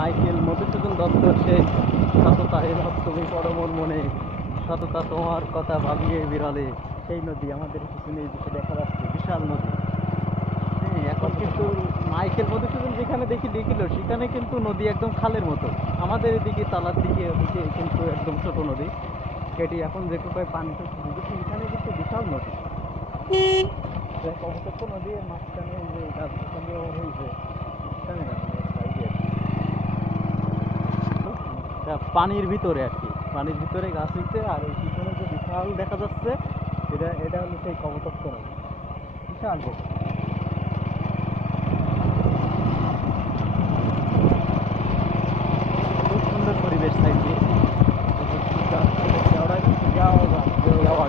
Michael Madhusudan দত্তর সেই সততা হে ভাব তুমি পরমর মনে, সততা তোমার কথা ভাবিয়ে বিরলে, সেই নদী আমাদের পিছনে দিকে দেখা যাচ্ছে বিশাল নদী। হ্যাঁ, এখন কিন্তু মাইকেল মধুসূদন যেখানে দেখিল সেখানে কিন্তু নদী একদম খালের মতো। আমাদের এদিকে তালার দিকে ওদিকে কিন্তু একদম ছোট নদী। এটি এখন যেটুকু পানি ঢুকেছে এখানে কিন্তু বিশাল নদী, কপোতাক্ষ নদীর মাঝখানে যে গাছ হয়েছে এখানে পানির ভিতরে আর কি, পানির ভিতরে গাছ হইছে। আর ওই পিছনে যে বিশাল দেখা যাচ্ছে এটা হলো সেই কপোতাক্ষ নদী, বিশাল বড়। খুব সুন্দর পরিবেশ থাকবে।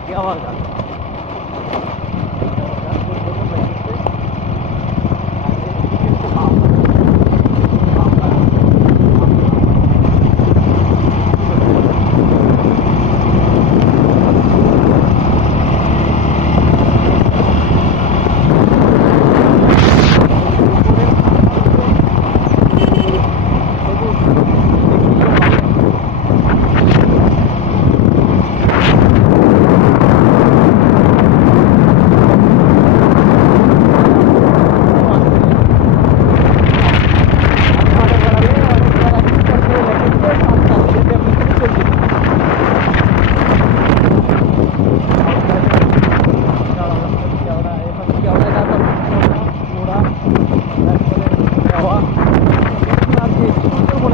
কেওড়া গাছ সুন্দরবন